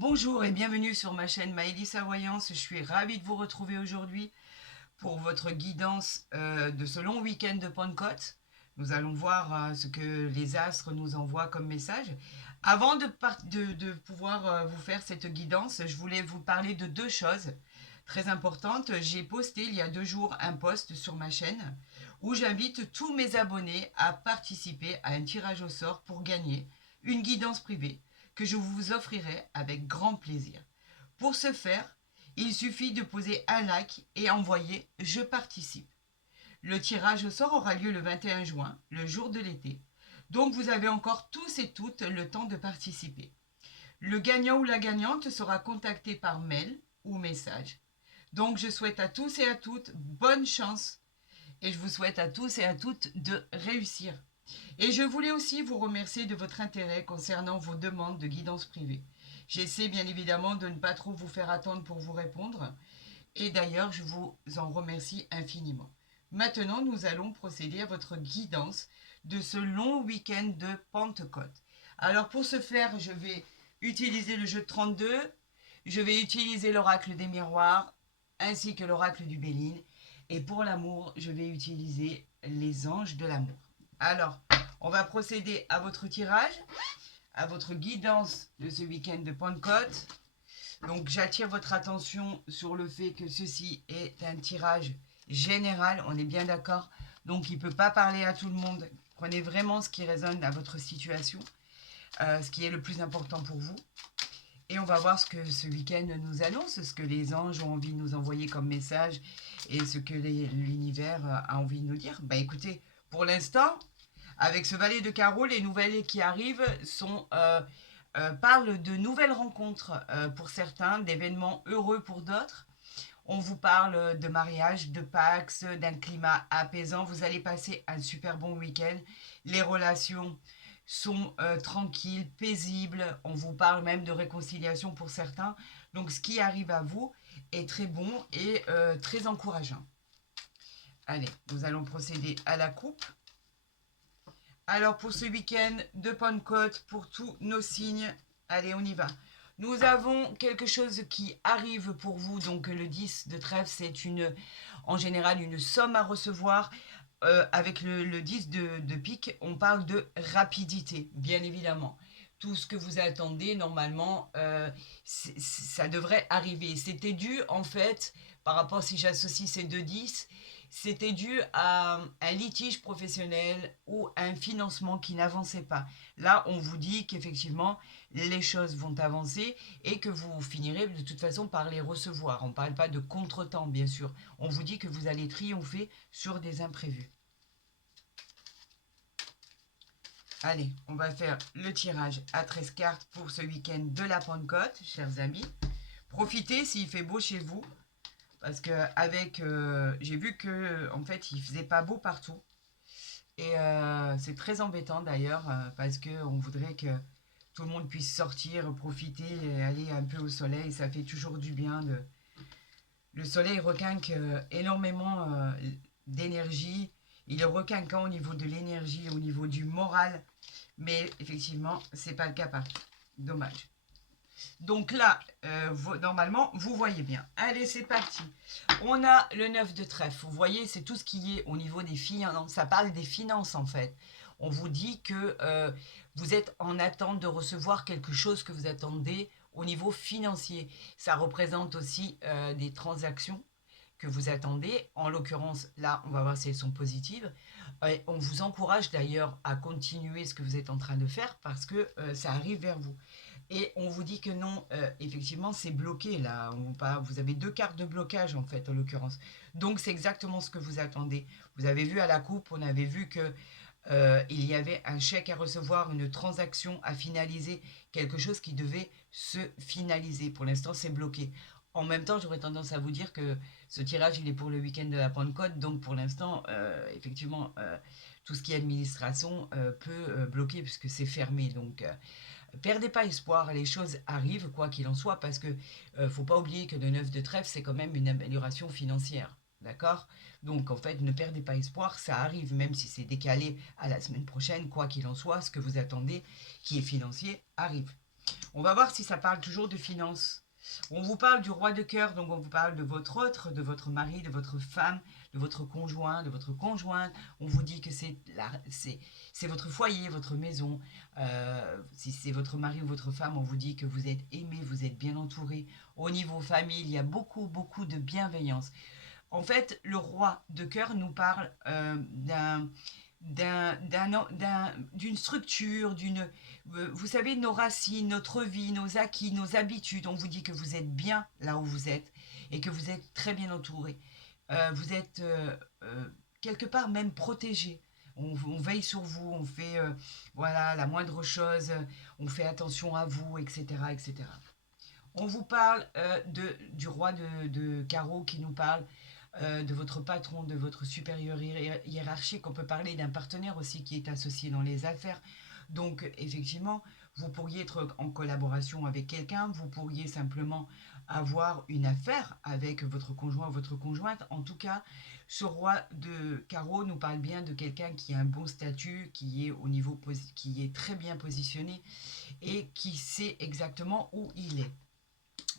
Bonjour et bienvenue sur ma chaîne Maëlys Voyance. Je suis ravie de vous retrouver aujourd'hui pour votre guidance de ce long week-end de Pentecôte. Nous allons voir ce que les astres nous envoient comme message. Avant de pouvoir vous faire cette guidance, je voulais vous parler de deux choses très importantes. J'ai posté il y a 2 jours un post sur ma chaîne où j'invite tous mes abonnés à participer à un tirage au sort pour gagner une guidance privée que je vous offrirai avec grand plaisir. Pour ce faire, il suffit de poser un like et envoyer "Je participe". Le tirage au sort aura lieu le 21 juin, le jour de l'été. Donc vous avez encore tous et toutes le temps de participer. Le gagnant ou la gagnante sera contacté par mail ou message. Donc je souhaite à tous et à toutes bonne chance et je vous souhaite à tous et à toutes de réussir. Et je voulais aussi vous remercier de votre intérêt concernant vos demandes de guidance privée. J'essaie bien évidemment de ne pas trop vous faire attendre pour vous répondre. Et d'ailleurs, je vous en remercie infiniment. Maintenant, nous allons procéder à votre guidance de ce long week-end de Pentecôte. Alors pour ce faire, je vais utiliser le jeu de 32, je vais utiliser l'oracle des miroirs, ainsi que l'oracle du Béline. Et pour l'amour, je vais utiliser les anges de l'amour. Alors, on va procéder à votre tirage, à votre guidance de ce week-end de Pentecôte. Donc, j'attire votre attention sur le fait que ceci est un tirage général, on est bien d'accord. Donc, il ne peut pas parler à tout le monde. Prenez vraiment ce qui résonne à votre situation, ce qui est le plus important pour vous. Et on va voir ce que ce week-end nous annonce, ce que les anges ont envie de nous envoyer comme message et ce que l'univers a envie de nous dire. Bah écoutez, pour l'instant, avec ce valet de carreau, les nouvelles qui arrivent parlent de nouvelles rencontres pour certains, d'événements heureux pour d'autres. On vous parle de mariage, de Pax, d'un climat apaisant. Vous allez passer un super bon week-end. Les relations sont tranquilles, paisibles. On vous parle même de réconciliation pour certains. Donc ce qui arrive à vous est très bon et très encourageant. Allez, nous allons procéder à la coupe. Alors pour ce week-end de Pentecôte, pour tous nos signes, allez, on y va. Nous avons quelque chose qui arrive pour vous, donc le 10 de trèfle, c'est en général une somme à recevoir. Avec le 10 de pique, on parle de rapidité, bien évidemment. Tout ce que vous attendez, normalement, ça devrait arriver. C'était dû, en fait, par rapport si j'associe ces deux 10, c'était dû à un litige professionnel ou un financement qui n'avançait pas. Là, on vous dit qu'effectivement, les choses vont avancer et que vous finirez de toute façon par les recevoir. On ne parle pas de contretemps, bien sûr. On vous dit que vous allez triompher sur des imprévus. Allez, on va faire le tirage à 13 cartes pour ce week-end de la Pentecôte, chers amis. Profitez s'il fait beau chez vous, parce que j'ai vu que en fait, il faisait pas beau partout. Et c'est très embêtant d'ailleurs, parce qu'on voudrait que tout le monde puisse sortir, profiter et aller un peu au soleil. Ça fait toujours du bien. Le soleil requinque énormément d'énergie. Il est requinquant au niveau de l'énergie, au niveau du moral. Mais effectivement, c'est pas le cas partout. Dommage. Donc là, normalement, vous voyez bien. Allez, c'est parti. On a le 9 de trèfle. Vous voyez, c'est tout ce qui est au niveau des finances. Ça parle des finances, en fait. On vous dit que vous êtes en attente de recevoir quelque chose que vous attendez au niveau financier. Ça représente aussi des transactions que vous attendez. En l'occurrence, là, on va voir si elles sont positives. On vous encourage d'ailleurs à continuer ce que vous êtes en train de faire parce que ça arrive vers vous. Et on vous dit que non, effectivement, c'est bloqué là. Vous avez deux cartes de blocage en fait, en l'occurrence. Donc c'est exactement ce que vous attendez. Vous avez vu à la coupe, on avait vu que il y avait un chèque à recevoir, une transaction à finaliser, quelque chose qui devait se finaliser. Pour l'instant, c'est bloqué. En même temps, j'aurais tendance à vous dire que ce tirage, il est pour le week-end de la Pentecôte. Donc, pour l'instant, effectivement, tout ce qui est administration peut bloquer puisque c'est fermé. Donc, perdez pas espoir, les choses arrivent, quoi qu'il en soit, parce que faut pas oublier que le 9 de trèfle, c'est quand même une amélioration financière. D'accord. Donc, en fait, ne perdez pas espoir, ça arrive, même si c'est décalé à la semaine prochaine, quoi qu'il en soit, ce que vous attendez, qui est financier, arrive. On va voir si ça parle toujours de finances. On vous parle du roi de cœur, donc on vous parle de votre autre, de votre mari, de votre femme, de votre conjoint, de votre conjointe. On vous dit que c'est votre foyer, votre maison. Si c'est votre mari ou votre femme, on vous dit que vous êtes aimé, vous êtes bien entouré. Au niveau famille, il y a beaucoup, beaucoup de bienveillance. En fait, le roi de cœur nous parle d'une structure, vous savez, nos racines, notre vie, nos acquis, nos habitudes. On vous dit que vous êtes bien là où vous êtes et que vous êtes très bien entouré. Vous êtes quelque part même protégé. On veille sur vous, on fait voilà la moindre chose, on fait attention à vous, etc., etc. On vous parle du roi de carreau qui nous parle de votre patron, de votre supérieur hiérarchique. On peut parler d'un partenaire aussi qui est associé dans les affaires. Donc, effectivement, vous pourriez être en collaboration avec quelqu'un, vous pourriez simplement avoir une affaire avec votre conjoint ou votre conjointe. En tout cas, ce roi de carreau nous parle bien de quelqu'un qui a un bon statut, qui est qui est très bien positionné et qui sait exactement où il est.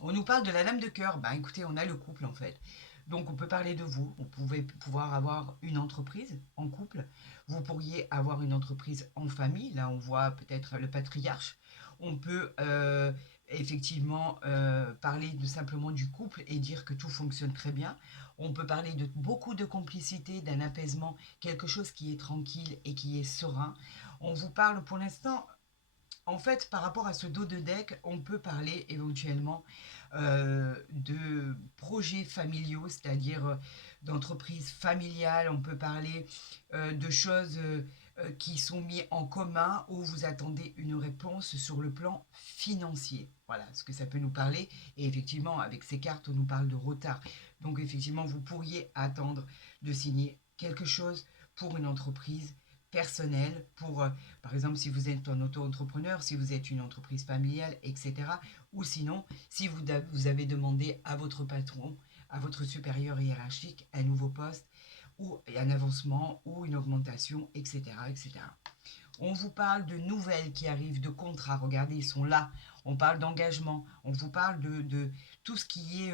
On nous parle de la dame de cœur. Ben écoutez, on a le couple en fait. Donc on peut parler de vous. Vous pouvez pouvoir avoir une entreprise en couple. Vous pourriez avoir une entreprise en famille. Là, on voit peut-être le patriarche. On peut effectivement parler simplement du couple et dire que tout fonctionne très bien. On peut parler de beaucoup de complicité, d'un apaisement, quelque chose qui est tranquille et qui est serein. On vous parle pour l'instant en fait, par rapport à ce dos de deck, on peut parler éventuellement de projets familiaux, c'est-à-dire d'entreprises familiales. On peut parler de choses qui sont mises en commun où vous attendez une réponse sur le plan financier. Voilà ce que ça peut nous parler. Et effectivement, avec ces cartes, on nous parle de retard. Donc effectivement, vous pourriez attendre de signer quelque chose pour une entreprise personnelle, pour par exemple, si vous êtes un auto-entrepreneur, si vous êtes une entreprise familiale, etc. Ou sinon, si vous avez demandé à votre patron, à votre supérieur hiérarchique, un nouveau poste, ou un avancement, ou une augmentation, etc., etc. On vous parle de nouvelles qui arrivent, de contrats. Regardez, ils sont là. On parle d'engagement. On vous parle de tout ce qui est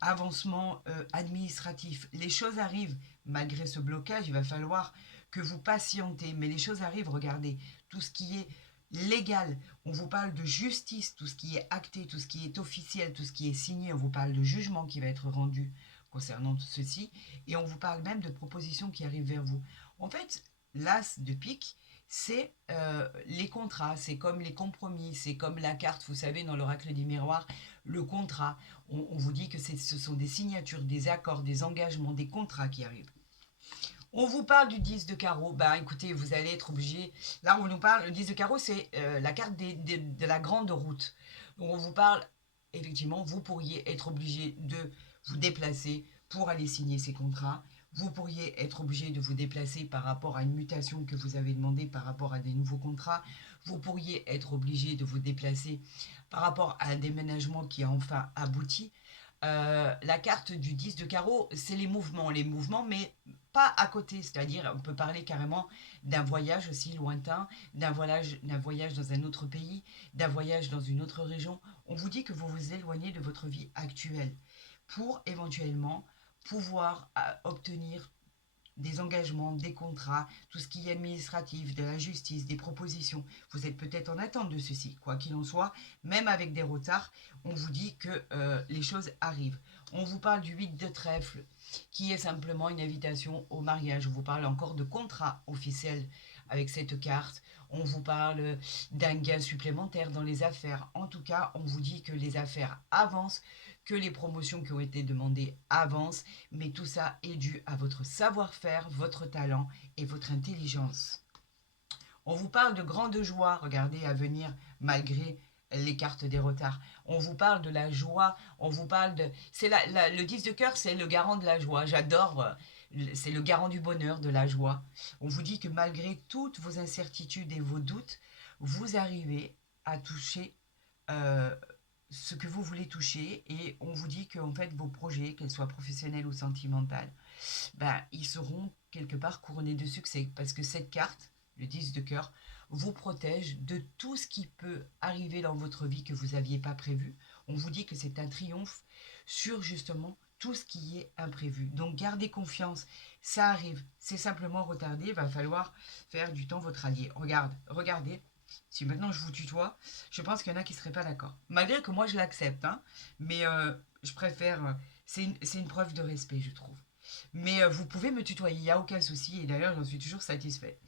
avancement administratif. Les choses arrivent. Malgré ce blocage, il va falloir que vous patientez. Mais les choses arrivent. Regardez, tout ce qui est légal. On vous parle de justice, tout ce qui est acté, tout ce qui est officiel, tout ce qui est signé. On vous parle de jugement qui va être rendu concernant ceci. Et on vous parle même de propositions qui arrivent vers vous. En fait, l'as de pique, c'est les contrats, c'est comme les compromis, c'est comme la carte, vous savez, dans l'oracle du miroir, le contrat. On vous dit que ce sont des signatures, des accords, des engagements, des contrats qui arrivent. On vous parle du 10 de carreau. Bah écoutez, vous allez être obligé. Là, on nous parle. Le 10 de carreau, c'est la carte de la grande route. Donc, on vous parle. Effectivement, vous pourriez être obligé de vous déplacer pour aller signer ces contrats. Vous pourriez être obligé de vous déplacer par rapport à une mutation que vous avez demandé par rapport à des nouveaux contrats. Vous pourriez être obligé de vous déplacer par rapport à un déménagement qui a enfin abouti. La carte du 10 de carreau, c'est les mouvements, mais pas à côté, c'est-à-dire on peut parler carrément d'un voyage aussi lointain, d'un voyage dans un autre pays, d'un voyage dans une autre région. On vous dit que vous vous éloignez de votre vie actuelle pour éventuellement pouvoir obtenir des engagements, des contrats, tout ce qui est administratif, de la justice, des propositions. Vous êtes peut-être en attente de ceci. Quoi qu'il en soit, même avec des retards, on vous dit que les choses arrivent. On vous parle du 8 de trèfle, qui est simplement une invitation au mariage. On vous parle encore de contrat officiel avec cette carte. On vous parle d'un gain supplémentaire dans les affaires. En tout cas, on vous dit que les affaires avancent, que les promotions qui ont été demandées avancent, mais tout ça est dû à votre savoir-faire, votre talent et votre intelligence. On vous parle de grande joie, regardez, à venir malgré les cartes des retards. On vous parle de la joie, on vous parle de... le 10 de cœur, c'est le garant de la joie. J'adore, c'est le garant du bonheur, de la joie. On vous dit que malgré toutes vos incertitudes et vos doutes, vous arrivez à toucher euh, ce que vous voulez toucher et on vous dit que en fait vos projets, qu'ils soient professionnels ou sentimentaux, ben, ils seront quelque part couronnés de succès parce que cette carte, le 10 de cœur, vous protège de tout ce qui peut arriver dans votre vie que vous n'aviez pas prévu. On vous dit que c'est un triomphe sur justement tout ce qui est imprévu. Donc gardez confiance, ça arrive, c'est simplement retardé, il va falloir faire du temps votre allié. Regardez, si maintenant je vous tutoie, je pense qu'il y en a qui ne seraient pas d'accord. Malgré que moi je l'accepte, hein, mais je préfère, c'est une preuve de respect, je trouve. Mais vous pouvez me tutoyer, il n'y a aucun souci, et d'ailleurs j'en suis toujours satisfait.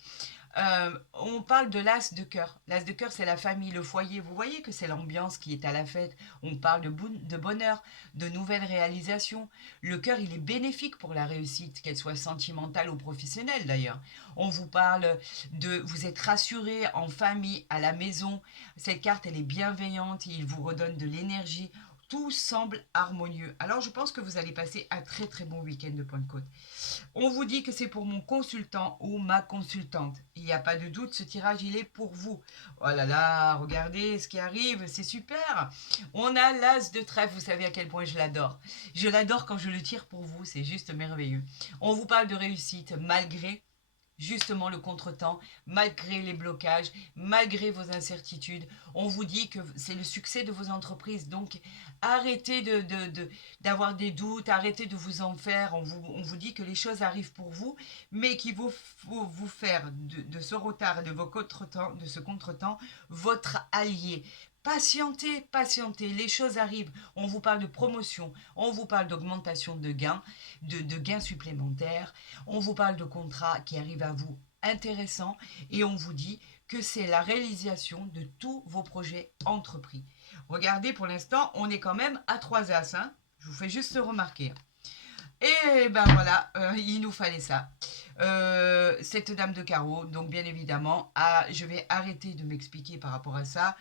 On parle de l'as de cœur. L'as de cœur, c'est la famille, le foyer. Vous voyez que c'est l'ambiance qui est à la fête. On parle de bonheur, de nouvelles réalisations. Le cœur, il est bénéfique pour la réussite, qu'elle soit sentimentale ou professionnelle d'ailleurs. On vous parle de... Vous êtes rassuré en famille, à la maison. Cette carte, elle est bienveillante. Il vous redonne de l'énergie. Tout semble harmonieux. Alors, je pense que vous allez passer un très très bon week-end de Pentecôte. On vous dit que c'est pour mon consultant ou ma consultante. Il n'y a pas de doute, ce tirage, il est pour vous. Oh là là, regardez ce qui arrive, c'est super. On a l'as de trèfle, vous savez à quel point je l'adore. Je l'adore quand je le tire pour vous, c'est juste merveilleux. On vous parle de réussite malgré justement le contretemps, malgré les blocages, malgré vos incertitudes. On vous dit que c'est le succès de vos entreprises. Donc, arrêtez d'avoir des doutes, arrêtez de vous en faire. On vous dit que les choses arrivent pour vous, mais qu'il faut vous faire de ce retard, de ce contretemps, votre allié. Patientez, patientez, les choses arrivent. On vous parle de promotion, on vous parle d'augmentation de gains, de gains supplémentaires, on vous parle de contrats qui arrivent à vous intéressants et on vous dit que c'est la réalisation de tous vos projets entrepris. Regardez, pour l'instant, on est quand même à 3 as. Hein. Je vous fais juste remarquer. Et ben voilà, il nous fallait ça. Cette dame de carreau, donc bien évidemment, je vais arrêter de m'expliquer par rapport à ça.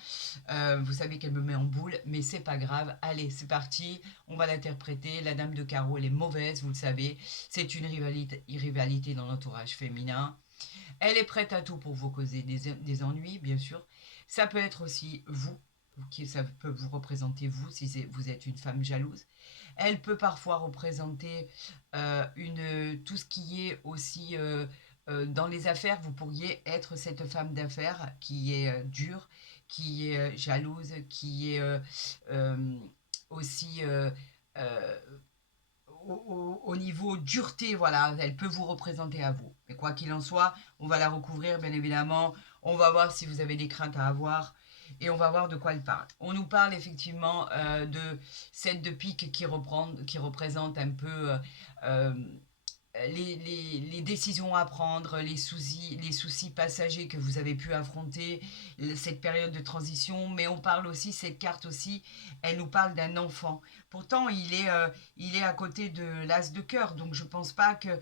Vous savez qu'elle me met en boule, mais c'est pas grave. Allez, c'est parti, on va l'interpréter. La dame de carreau, elle est mauvaise, vous le savez. C'est une rivalité dans l'entourage féminin. Elle est prête à tout pour vous causer des ennuis, bien sûr. Ça peut être aussi vous, ça peut vous représenter vous, si vous êtes une femme jalouse. Elle peut parfois représenter tout ce qui est aussi dans les affaires. Vous pourriez être cette femme d'affaires qui est dure, qui est jalouse, qui est euh, aussi euh, au niveau dureté, voilà, elle peut vous représenter à vous. Mais quoi qu'il en soit, on va la recouvrir, bien évidemment. On va voir si vous avez des craintes à avoir. Et on va voir de quoi elle parle. On nous parle effectivement de cette de pique qui représente un peu euh, les décisions à prendre, les soucis passagers que vous avez pu affronter, cette période de transition, mais on parle aussi, cette carte aussi, elle nous parle d'un enfant. Pourtant, il est à côté de l'as de cœur, donc je ne pense pas que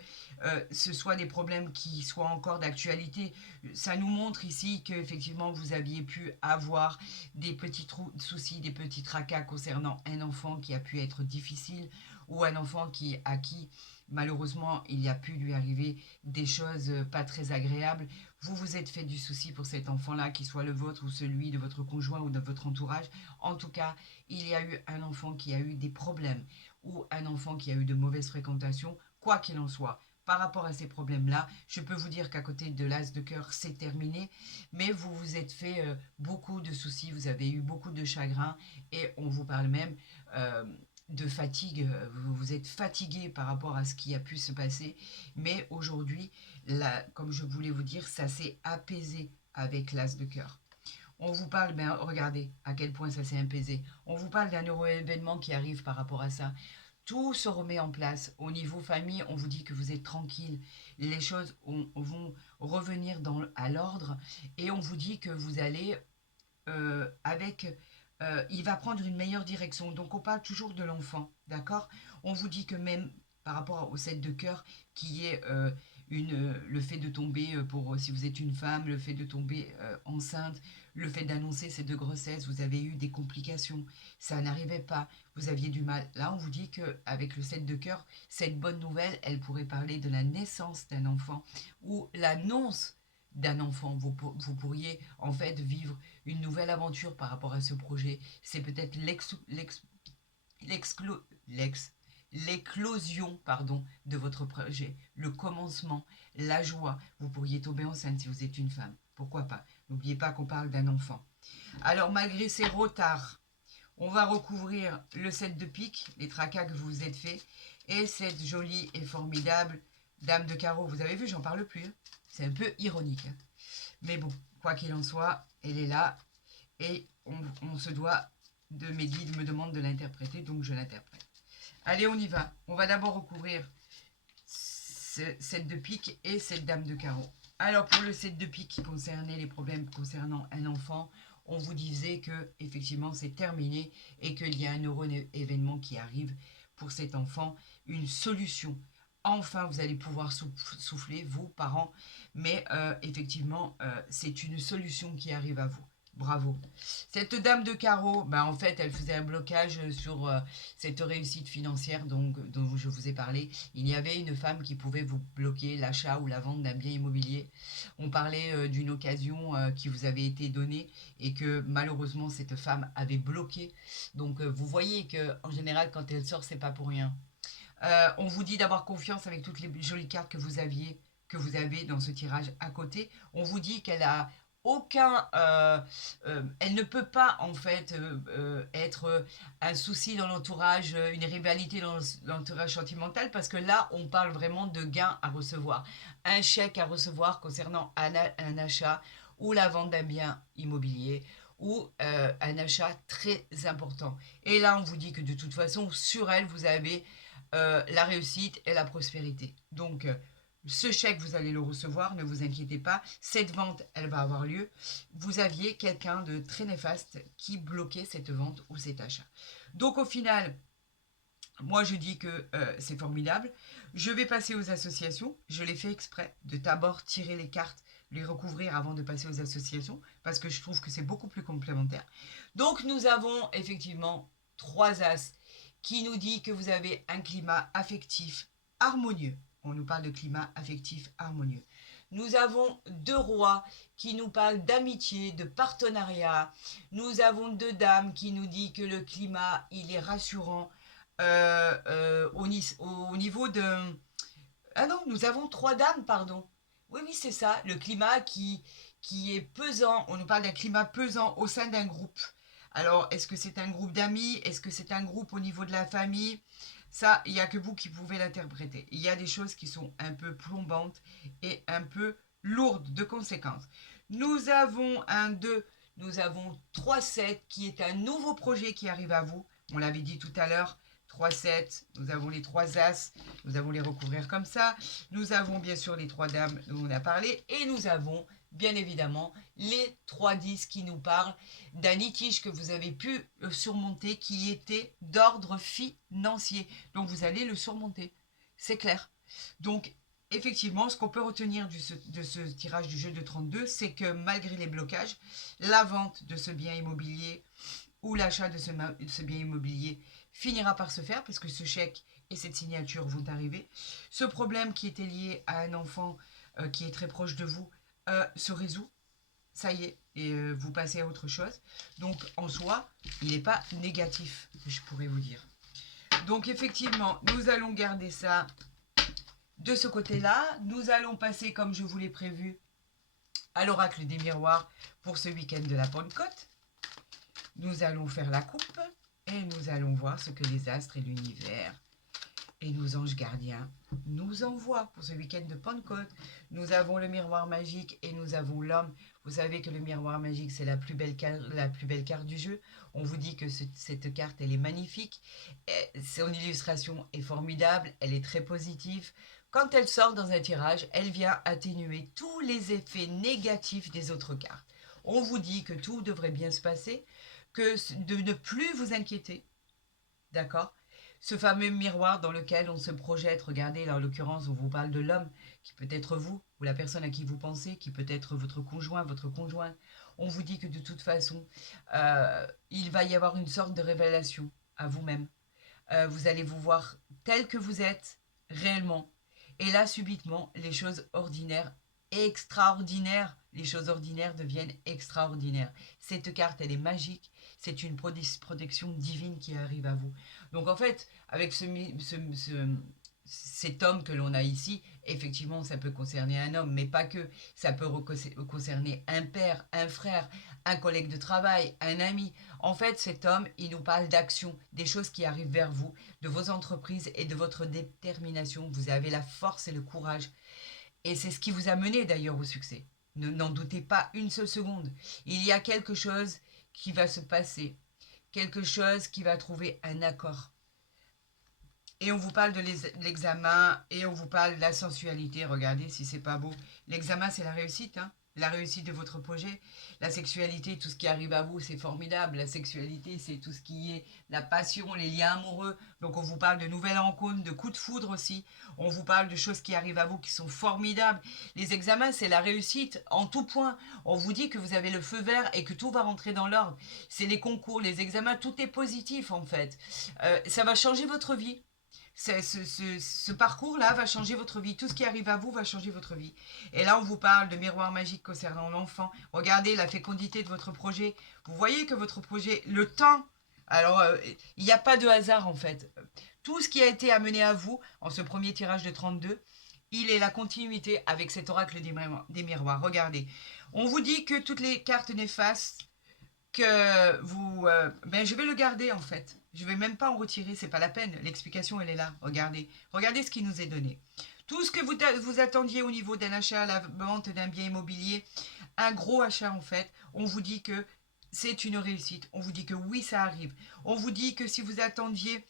ce soit des problèmes qui soient encore d'actualité. Ça nous montre ici qu'effectivement, vous aviez pu avoir des petits soucis, des petits tracas concernant un enfant qui a pu être difficile ou un enfant à qui malheureusement, il a pu lui arriver des choses pas très agréables. Vous vous êtes fait du souci pour cet enfant-là, qu'il soit le vôtre ou celui de votre conjoint ou de votre entourage. En tout cas, il y a eu un enfant qui a eu des problèmes ou un enfant qui a eu de mauvaises fréquentations, quoi qu'il en soit. Par rapport à ces problèmes-là, je peux vous dire qu'à côté de l'as de cœur, c'est terminé, mais vous vous êtes fait beaucoup de soucis, vous avez eu beaucoup de chagrin et on vous parle même de fatigue, vous êtes fatigué par rapport à ce qui a pu se passer, mais aujourd'hui, comme je voulais vous dire, ça s'est apaisé avec l'as de cœur. On vous parle, ben regardez à quel point ça s'est apaisé. On vous parle d'un heureux événement qui arrive par rapport à ça. Tout se remet en place. Au niveau famille, on vous dit que vous êtes tranquille. Les choses vont revenir à l'ordre et on vous dit que vous allez il va prendre une meilleure direction. Donc on parle toujours de l'enfant, d'accord. On vous dit que même par rapport au 7 de cœur, qui est le fait de tomber, si vous êtes une femme, le fait de tomber enceinte, le fait d'annoncer ces deux grossesses, vous avez eu des complications, ça n'arrivait pas, vous aviez du mal. Là, on vous dit qu'avec le 7 de cœur, cette bonne nouvelle, elle pourrait parler de la naissance d'un enfant ou l'annonce d'un enfant. Vous pourriez en fait vivre une nouvelle aventure par rapport à ce projet. C'est peut-être l'éclosion de votre projet, le commencement, la joie. Vous pourriez tomber enceinte si vous êtes une femme. Pourquoi pas? N'oubliez pas qu'on parle d'un enfant. Alors, malgré ces retards, on va recouvrir le 7 de pique, les tracas que vous vous êtes fait, et cette jolie et formidable dame de carreau. Vous avez vu, j'en parle plus. Hein. C'est un peu ironique. Hein. Mais bon, quoi qu'il en soit, elle est là, et on se doit de, mes guides me demandent de l'interpréter, donc je l'interprète. Allez, on y va. On va d'abord recouvrir ce 7 de pique et cette dame de carreau. Alors, pour le 7 de pique qui concernait les problèmes concernant un enfant, on vous disait que effectivement c'est terminé et qu'il y a un heureux événement qui arrive pour cet enfant, une solution. Enfin, vous allez pouvoir souffler, vous, parents, mais effectivement, c'est une solution qui arrive à vous. Bravo. Cette dame de carreau, ben en fait, elle faisait un blocage sur cette réussite financière dont je vous ai parlé. Il y avait une femme qui pouvait vous bloquer l'achat ou la vente d'un bien immobilier. On parlait d'une occasion qui vous avait été donnée et que malheureusement cette femme avait bloqué. Donc vous voyez que en général, quand elle sort, c'est pas pour rien. On vous dit d'avoir confiance avec toutes les jolies cartes que vous avez dans ce tirage à côté. On vous dit qu'elle a aucun, elle ne peut pas en fait être un souci dans l'entourage, une rivalité dans l'entourage sentimental, parce que là on parle vraiment de gains à recevoir, un chèque à recevoir concernant un achat ou la vente d'un bien immobilier ou un achat très important. Et là on vous dit que de toute façon sur elle vous avez la réussite et la prospérité. Donc ce chèque, vous allez le recevoir, ne vous inquiétez pas. Cette vente, elle va avoir lieu. Vous aviez quelqu'un de très néfaste qui bloquait cette vente ou cet achat. Donc au final, moi je dis que c'est formidable. Je vais passer aux associations. Je l'ai fait exprès de d'abord tirer les cartes, les recouvrir avant de passer aux associations, parce que je trouve que c'est beaucoup plus complémentaire. Donc nous avons effectivement 3 as qui nous dit que vous avez un climat affectif harmonieux. On nous parle de climat affectif harmonieux. Nous avons 2 rois qui nous parlent d'amitié, de partenariat. Nous avons 2 dames qui nous dit que le climat, il est rassurant au niveau de... Ah non, nous avons 3 dames, pardon. Oui, oui, c'est ça. Le climat qui est pesant. On nous parle d'un climat pesant au sein d'un groupe. Alors, est-ce que c'est un groupe d'amis? Est-ce que c'est un groupe au niveau de la famille? Ça, il n'y a que vous qui pouvez l'interpréter. Il y a des choses qui sont un peu plombantes et un peu lourdes de conséquences. Nous avons un 2, nous avons 3-7 qui est un nouveau projet qui arrive à vous. On l'avait dit tout à l'heure, 3-7, nous avons les 3 as, nous allons les recouvrir comme ça. Nous avons bien sûr les 3 dames dont on a parlé et nous avons bien évidemment les 3 10 qui nous parlent d'un litige que vous avez pu surmonter qui était d'ordre financier. Donc vous allez le surmonter, c'est clair. Donc effectivement, ce qu'on peut retenir de ce tirage du jeu de 32, c'est que malgré les blocages, la vente de ce bien immobilier ou l'achat de ce bien immobilier finira par se faire parce que ce chèque et cette signature vont arriver. Ce problème qui était lié à un enfant qui est très proche de vous se résout. Ça y est, et vous passez à autre chose. Donc en soi, il n'est pas négatif, je pourrais vous dire. Donc effectivement, nous allons garder ça de ce côté-là. Nous allons passer, comme je vous l'ai prévu, à l'oracle des miroirs pour ce week-end de la Pentecôte. Nous allons faire la coupe et nous allons voir ce que les astres et l'univers et nos anges gardiens nous envoient pour ce week-end de Pentecôte. Nous avons le miroir magique et nous avons l'homme. Vous savez que le miroir magique, c'est la plus belle carte du jeu. On vous dit que cette carte, elle est magnifique. Son illustration est formidable, elle est très positive. Quand elle sort dans un tirage, elle vient atténuer tous les effets négatifs des autres cartes. On vous dit que tout devrait bien se passer, que de ne plus vous inquiéter, d'accord? Ce fameux miroir dans lequel on se projette, regardez, là en l'occurrence on vous parle de l'homme, qui peut être vous, ou la personne à qui vous pensez, qui peut être votre conjoint, votre conjointe. On vous dit que de toute façon, il va y avoir une sorte de révélation à vous-même. Vous allez vous voir tel que vous êtes réellement. Et là, subitement, les choses ordinaires, extraordinaires, les choses ordinaires deviennent extraordinaires. Cette carte, elle est magique. C'est une protection divine qui arrive à vous. Donc en fait, avec cet homme que l'on a ici, Effectivement, ça peut concerner un homme, mais pas que. Ça peut concerner un père, un frère, un collègue de travail, un ami. En fait, cet homme, il nous parle d'action, des choses qui arrivent vers vous, de vos entreprises et de votre détermination. Vous avez la force et le courage. Et c'est ce qui vous a mené d'ailleurs au succès. N'en doutez pas une seule seconde. Il y a quelque chose qui va se passer, quelque chose qui va trouver un accord. Et on vous parle de l'examen et on vous parle de la sensualité. Regardez si c'est pas beau. L'examen, c'est la réussite, hein. La réussite de votre projet. La sexualité, tout ce qui arrive à vous, c'est formidable. La sexualité, c'est tout ce qui est la passion, les liens amoureux. Donc on vous parle de nouvelles rencontres, de coups de foudre aussi. On vous parle de choses qui arrivent à vous qui sont formidables. Les examens, c'est la réussite en tout point. On vous dit que vous avez le feu vert et que tout va rentrer dans l'ordre. C'est les concours, les examens, tout est positif en fait. Ça va changer votre vie. Ce parcours-là va changer votre vie. Tout ce qui arrive à vous va changer votre vie. Et là, on vous parle de miroir magique concernant l'enfant. Regardez la fécondité de votre projet. Vous voyez que votre projet, le temps, alors il n'y a pas de hasard en fait. Tout ce qui a été amené à vous en ce premier tirage de 32, il est la continuité avec cet oracle des miroirs. Regardez. On vous dit que toutes les cartes néfastes, que vous... ben, je vais le garder en fait. Je vais même pas en retirer, c'est pas la peine. L'explication, elle est là. Regardez. Regardez ce qui nous est donné. Tout ce que vous attendiez au niveau d'un achat, la vente d'un bien immobilier, un gros achat en fait, on vous dit que c'est une réussite. On vous dit que oui, ça arrive. On vous dit que si vous attendiez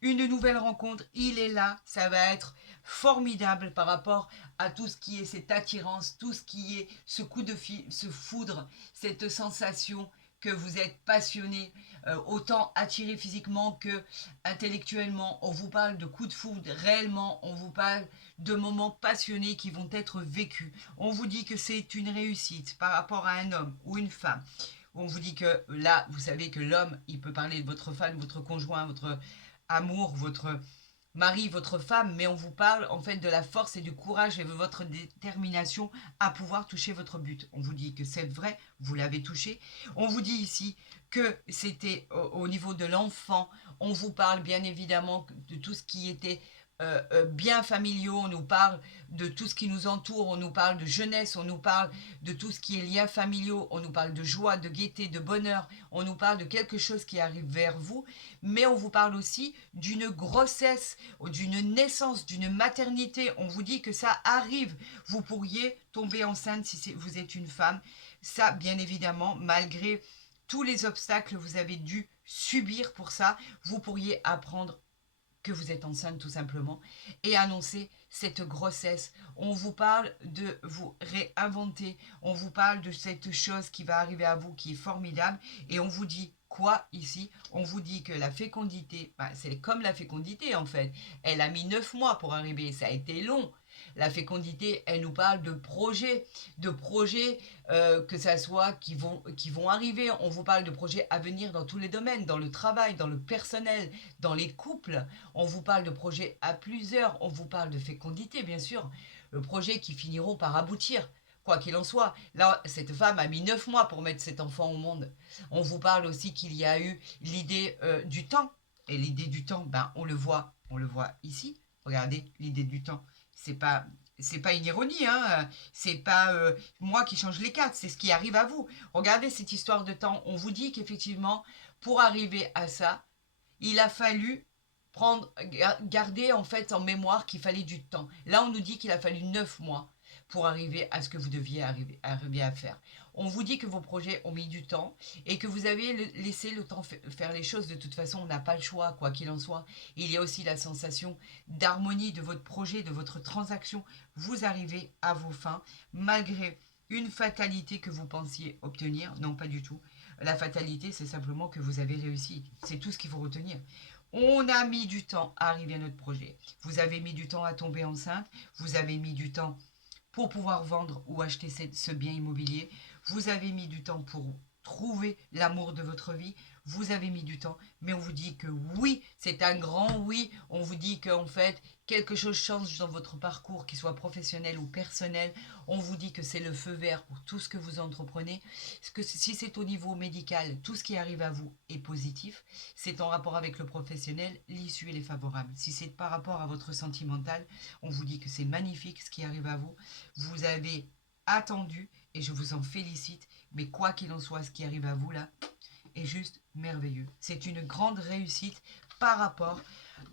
une nouvelle rencontre, il est là. Ça va être formidable par rapport à tout ce qui est cette attirance, tout ce qui est ce coup de ce foudre, cette sensation que vous êtes passionné, autant attiré physiquement que intellectuellement. On vous parle de coups de foudre réellement, on vous parle de moments passionnés qui vont être vécus. On vous dit que c'est une réussite par rapport à un homme ou une femme. On vous dit que là, vous savez que l'homme, il peut parler de votre femme, votre conjoint, votre amour, votre mari, votre femme, mais on vous parle en fait de la force et du courage et de votre détermination à pouvoir toucher votre but. On vous dit que c'est vrai, vous l'avez touché. On vous dit ici que c'était au niveau de l'enfant. On vous parle bien évidemment de tout ce qui était bien familiaux, on nous parle de tout ce qui nous entoure, on nous parle de jeunesse, on nous parle de tout ce qui est liens familiaux, on nous parle de joie, de gaieté, de bonheur, on nous parle de quelque chose qui arrive vers vous, mais on vous parle aussi d'une grossesse, d'une naissance, d'une maternité. On vous dit que ça arrive. Vous pourriez tomber enceinte si vous êtes une femme. Ça, bien évidemment, malgré tous les obstacles que vous avez dû subir pour ça, vous pourriez apprendre que vous êtes enceinte tout simplement et annoncer cette grossesse. On vous parle de vous réinventer, on vous parle de cette chose qui va arriver à vous qui est formidable et on vous dit quoi ici? On vous dit que la fécondité, bah, c'est comme la fécondité en fait, elle a mis 9 mois pour arriver, ça a été long. La fécondité, elle nous parle de projets que ça soit qui vont arriver. On vous parle de projets à venir dans tous les domaines, dans le travail, dans le personnel, dans les couples. On vous parle de projets à plusieurs. On vous parle de fécondité, bien sûr. Le projet qui finiront par aboutir. Quoi qu'il en soit, là, cette femme a mis 9 mois pour mettre cet enfant au monde. On vous parle aussi qu'il y a eu l'idée du temps. Et l'idée du temps, ben, on le voit ici. Regardez, l'idée du temps. C'est pas une ironie, hein. C'est pas moi qui change les cartes, c'est ce qui arrive à vous. Regardez cette histoire de temps. On vous dit qu'effectivement, pour arriver à ça, il a fallu garder en fait en mémoire qu'il fallait du temps. Là, on nous dit qu'il a fallu 9 mois pour arriver à ce que vous deviez arriver à faire. On vous dit que vos projets ont mis du temps et que vous avez laissé le temps faire les choses. De toute façon, on n'a pas le choix, quoi qu'il en soit. Il y a aussi la sensation d'harmonie de votre projet, de votre transaction. Vous arrivez à vos fins malgré une fatalité que vous pensiez obtenir. Non, pas du tout. La fatalité, c'est simplement que vous avez réussi. C'est tout ce qu'il faut retenir. On a mis du temps à arriver à notre projet. Vous avez mis du temps à tomber enceinte. Vous avez mis du temps pour pouvoir vendre ou acheter ce bien immobilier. Vous avez mis du temps pour trouver l'amour de votre vie. vous avez mis du temps, mais on vous dit que oui, c'est un grand oui. On vous dit qu'en fait, quelque chose change dans votre parcours, qu'il soit professionnel ou personnel. On vous dit que c'est le feu vert pour tout ce que vous entreprenez. Que si c'est au niveau médical, tout ce qui arrive à vous est positif. C'est en rapport avec le professionnel, l'issue elle est favorable. Si c'est par rapport à votre sentimental, on vous dit que c'est magnifique ce qui arrive à vous. Vous avez attendu et je vous en félicite. Mais quoi qu'il en soit, ce qui arrive à vous là est juste merveilleux. C'est une grande réussite par rapport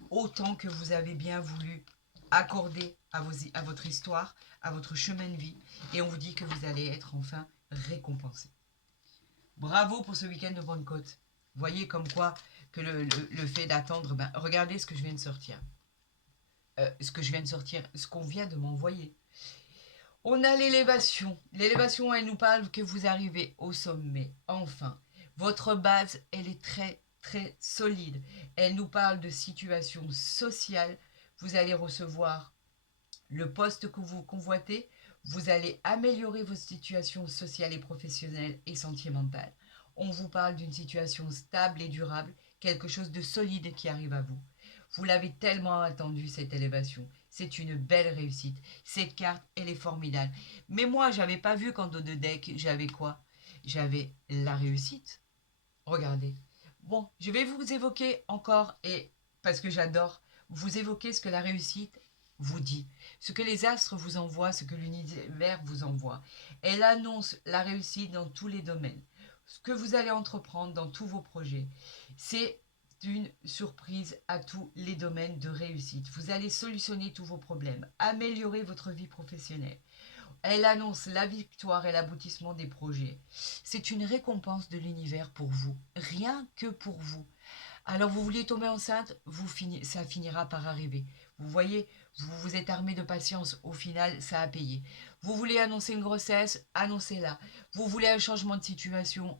au temps que vous avez bien voulu accorder à votre histoire, à votre chemin de vie. Et on vous dit que vous allez être enfin récompensé. Bravo pour ce week-end de Pentecôte. Voyez comme quoi que le fait d'attendre, regardez ce que je viens de sortir. Ce qu'on vient de m'envoyer. On a l'élévation. L'élévation, elle nous parle que vous arrivez au sommet. Enfin, votre base, elle est très, très solide. Elle nous parle de situation sociale. Vous allez recevoir le poste que vous convoitez. Vous allez améliorer votre situation sociale et professionnelle et sentimentale. On vous parle d'une situation stable et durable, quelque chose de solide qui arrive à vous. Vous l'avez tellement attendu, cette élévation. C'est une belle réussite. Cette carte, elle est formidable. Mais moi, j'avais pas vu qu'en dos de deck, j'avais quoi? J'avais la réussite. Regardez. Bon, je vais vous évoquer encore, et parce que j'adore, vous évoquer ce que la réussite vous dit, ce que les astres vous envoient, ce que l'univers vous envoie. Elle annonce la réussite dans tous les domaines. Ce que vous allez entreprendre dans tous vos projets, c'est une surprise à tous les domaines de réussite. Vous allez solutionner tous vos problèmes, améliorer votre vie professionnelle. Elle annonce la victoire et l'aboutissement des projets. C'est une récompense de l'univers pour vous, rien que pour vous. Alors vous vouliez tomber enceinte, ça finira par arriver. Vous voyez, vous vous êtes armé de patience, au final ça a payé. Vous voulez annoncer une grossesse, annoncez-la. Vous voulez un changement de situation,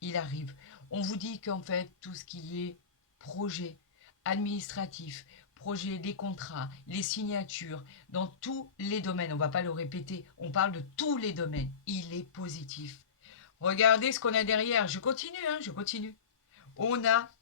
il arrive. On vous dit qu'en fait, tout ce qui est projet administratif, projet des contrats, les signatures, dans tous les domaines, on ne va pas le répéter, on parle de tous les domaines, il est positif. Regardez ce qu'on a derrière, je continue, je continue. On a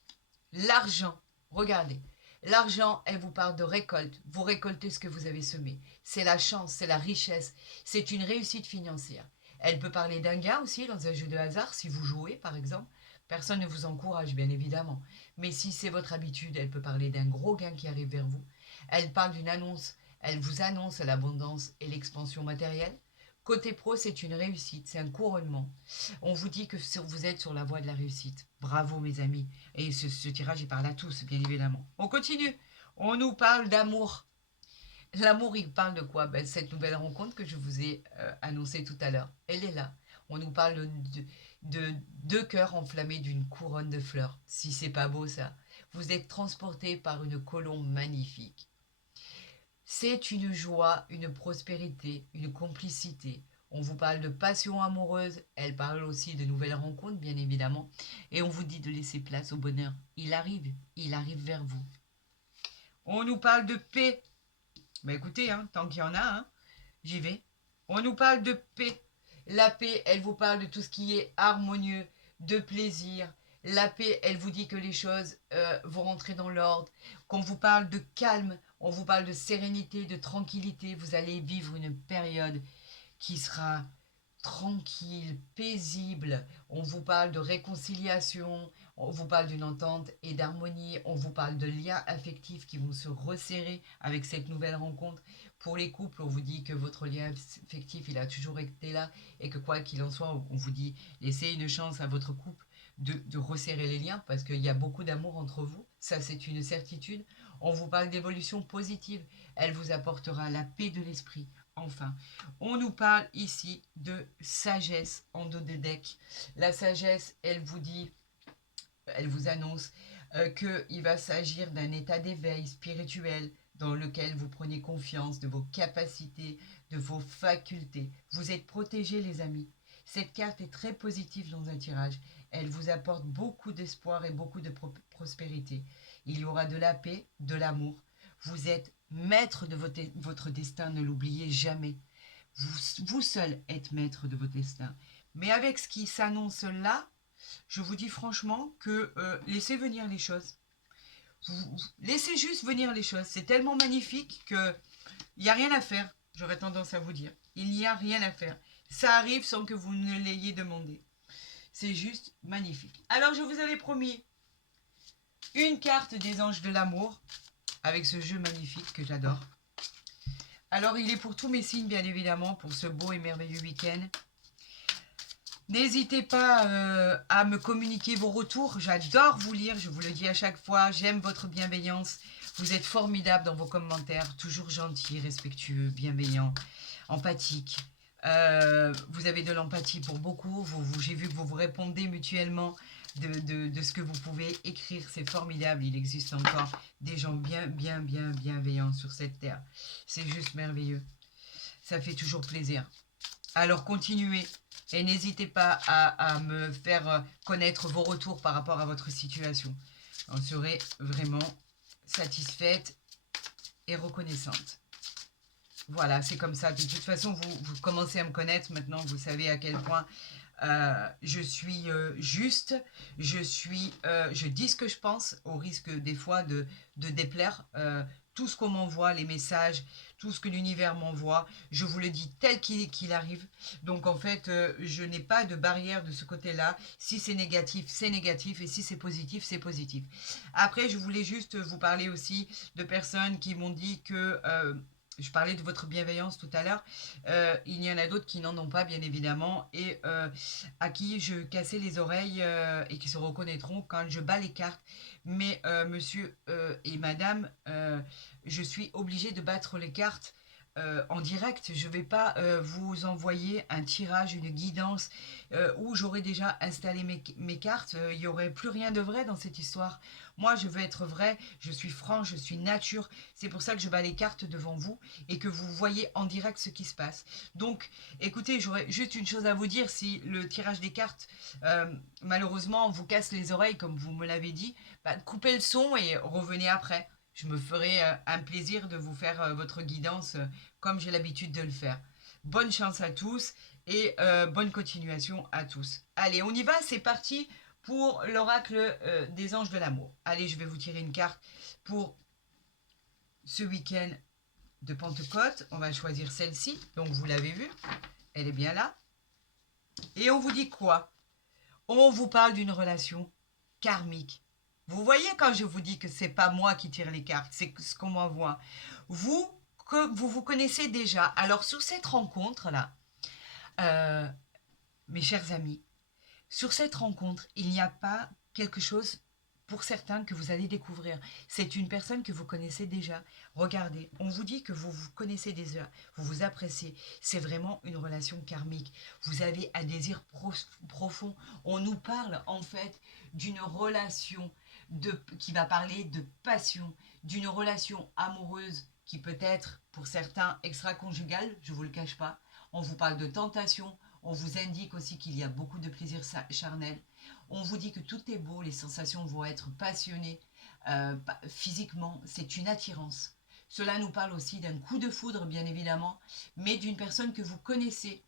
l'argent, regardez. L'argent, elle vous parle de récolte. Vous récoltez ce que vous avez semé. C'est la chance, c'est la richesse, c'est une réussite financière. Elle peut parler d'un gain aussi dans un jeu de hasard, si vous jouez par exemple. Personne ne vous encourage, bien évidemment. Mais si c'est votre habitude, elle peut parler d'un gros gain qui arrive vers vous. Elle parle d'une annonce. Elle vous annonce l'abondance et l'expansion matérielle. Côté pro, c'est une réussite, c'est un couronnement. On vous dit que vous êtes sur la voie de la réussite. Bravo mes amis. Et ce tirage, il parle à tous, bien évidemment. On continue. On nous parle d'amour. L'amour, il parle de quoi? Cette nouvelle rencontre que je vous ai annoncée tout à l'heure, elle est là. On nous parle de deux cœurs enflammés d'une couronne de fleurs. Si c'est pas beau ça. Vous êtes transporté par une colombe magnifique. C'est une joie, une prospérité, une complicité. On vous parle de passion amoureuse, elle parle aussi de nouvelles rencontres, bien évidemment. Et on vous dit de laisser place au bonheur. Il arrive vers vous. On nous parle de paix. Écoutez, tant qu'il y en a, j'y vais. On nous parle de paix. La paix, elle vous parle de tout ce qui est harmonieux, de plaisir. La paix, elle vous dit que les choses vont rentrer dans l'ordre. Qu'on vous parle de calme, on vous parle de sérénité, de tranquillité. Vous allez vivre une période qui sera tranquille, paisible. On vous parle de réconciliation, on vous parle d'une entente et d'harmonie, on vous parle de liens affectifs qui vont se resserrer avec cette nouvelle rencontre. Pour les couples, on vous dit que votre lien affectif, il a toujours été là et que quoi qu'il en soit, on vous dit laissez une chance à votre couple de resserrer les liens parce qu'il y a beaucoup d'amour entre vous. Ça, c'est une certitude. On vous parle d'évolution positive. Elle vous apportera la paix de l'esprit. Enfin, on nous parle ici de sagesse en dos de deck. La sagesse, elle vous dit, elle vous annonce qu'il va s'agir d'un état d'éveil spirituel dans lequel vous prenez confiance de vos capacités, de vos facultés. Vous êtes protégés, les amis. Cette carte est très positive dans un tirage. Elle vous apporte beaucoup d'espoir et beaucoup de prospérité. Il y aura de la paix, de l'amour. Vous êtes maître de votre destin, ne l'oubliez jamais. Vous seul êtes maître de votre destin. Mais avec ce qui s'annonce là, je vous dis franchement que laissez venir les choses. Laissez juste venir les choses. C'est tellement magnifique qu'il n'y a rien à faire, j'aurais tendance à vous dire. Il n'y a rien à faire. Ça arrive sans que vous ne l'ayez demandé. C'est juste magnifique. Alors, je vous avais promis une carte des anges de l'amour avec ce jeu magnifique que j'adore. Alors, il est pour tous mes signes, bien évidemment, pour ce beau et merveilleux week-end. N'hésitez pas à me communiquer vos retours. J'adore vous lire, je vous le dis à chaque fois. J'aime votre bienveillance. Vous êtes formidables dans vos commentaires. Toujours gentils, respectueux, bienveillants, empathiques. Vous avez de l'empathie pour beaucoup. J'ai vu que vous vous répondez mutuellement de ce que vous pouvez écrire. C'est formidable. Il existe encore des gens bienveillants sur cette terre. C'est juste merveilleux. Ça fait toujours plaisir. Alors continuez. Et n'hésitez pas à me faire connaître vos retours par rapport à votre situation. On serait vraiment satisfaite et reconnaissante. Voilà, c'est comme ça. De toute façon, vous commencez à me connaître maintenant. Vous savez à quel point je suis juste. Je dis ce que je pense, au risque des fois de déplaire. Tout ce qu'on m'envoie, les messages, tout ce que l'univers m'envoie, je vous le dis tel qu'il arrive. Donc en fait, je n'ai pas de barrière de ce côté-là. Si c'est négatif, c'est négatif. Et si c'est positif, c'est positif. Après, je voulais juste vous parler aussi de personnes qui m'ont dit que... je parlais de votre bienveillance tout à l'heure. Il y en a d'autres qui n'en ont pas, bien évidemment, et à qui je cassais les oreilles et qui se reconnaîtront quand je bats les cartes. Mais monsieur et madame, je suis obligée de battre les cartes en direct. Je ne vais pas vous envoyer un tirage, une guidance où j'aurais déjà installé mes cartes. Il n'y aurait plus rien de vrai dans cette histoire. Moi, je veux être vrai, je suis franc, je suis nature. C'est pour ça que je bats les cartes devant vous et que vous voyez en direct ce qui se passe. Donc, écoutez, j'aurais juste une chose à vous dire. Si le tirage des cartes, malheureusement, vous casse les oreilles, comme vous me l'avez dit, bah, coupez le son et revenez après. Je me ferai un plaisir de vous faire votre guidance comme j'ai l'habitude de le faire. Bonne chance à tous et bonne continuation à tous. Allez, on y va, c'est parti pour l'oracle des anges de l'amour. Allez, je vais vous tirer une carte pour ce week-end de Pentecôte. On va choisir celle-ci, donc vous l'avez vue, elle est bien là. Et on vous dit quoi? On vous parle d'une relation karmique. Vous voyez quand je vous dis que c'est pas moi qui tire les cartes, c'est ce qu'on m'envoie. Vous vous connaissez déjà. Alors sur cette rencontre-là, mes chers amis, sur cette rencontre, il n'y a pas quelque chose pour certains que vous allez découvrir. C'est une personne que vous connaissez déjà. Regardez, on vous dit que vous vous connaissez déjà, vous vous appréciez. C'est vraiment une relation karmique. Vous avez un désir profond. On nous parle en fait d'une relation qui va parler de passion, d'une relation amoureuse qui peut être pour certains extra-conjugale, je ne vous le cache pas. On vous parle de tentation, on vous indique aussi qu'il y a beaucoup de plaisir charnel. On vous dit que tout est beau, les sensations vont être passionnées. Physiquement, c'est une attirance. Cela nous parle aussi d'un coup de foudre, bien évidemment, mais d'une personne que vous connaissez.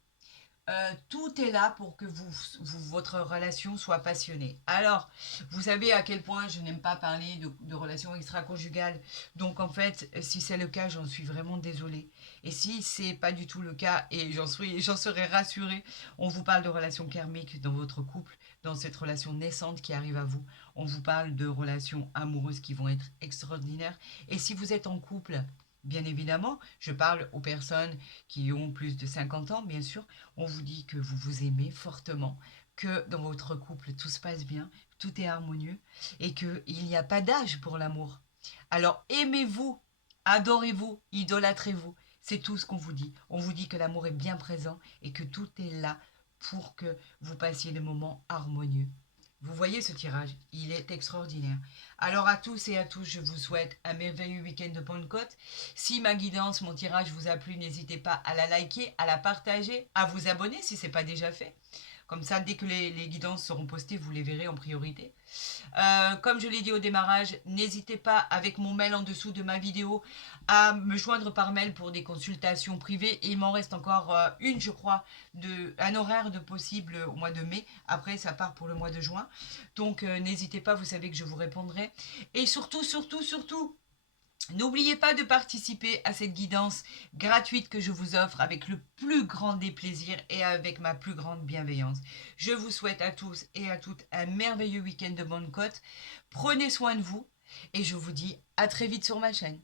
Tout est là pour que votre relation soit passionnée. Alors, vous savez à quel point je n'aime pas parler de relations extra-conjugales. Donc, en fait, si c'est le cas, j'en suis vraiment désolée. Et si c'est pas du tout le cas, et j'en serais rassurée, on vous parle de relations karmiques dans votre couple, dans cette relation naissante qui arrive à vous. On vous parle de relations amoureuses qui vont être extraordinaires. Et si vous êtes en couple, bien évidemment, je parle aux personnes qui ont plus de 50 ans, bien sûr. On vous dit que vous vous aimez fortement, que dans votre couple, tout se passe bien, tout est harmonieux et qu'il n'y a pas d'âge pour l'amour. Alors aimez-vous, adorez-vous, idolâtrez-vous. C'est tout ce qu'on vous dit. On vous dit que l'amour est bien présent et que tout est là pour que vous passiez des moments harmonieux. Vous voyez ce tirage, il est extraordinaire. Alors à tous et à tous, je vous souhaite un merveilleux week-end de Pentecôte. Si ma guidance, mon tirage vous a plu, n'hésitez pas à la liker, à la partager, à vous abonner si ce n'est pas déjà fait. Comme ça, dès que les guidances seront postées, vous les verrez en priorité. Comme je l'ai dit au démarrage, n'hésitez pas avec mon mail en dessous de ma vidéo à me joindre par mail pour des consultations privées. Et il m'en reste encore une, je crois, un horaire de possible au mois de mai. Après, ça part pour le mois de juin. Donc, n'hésitez pas, vous savez que je vous répondrai. Et surtout, surtout, surtout, n'oubliez pas de participer à cette guidance gratuite que je vous offre avec le plus grand des plaisirs et avec ma plus grande bienveillance. Je vous souhaite à tous et à toutes un merveilleux week-end de Bonne Côte. Prenez soin de vous et je vous dis à très vite sur ma chaîne.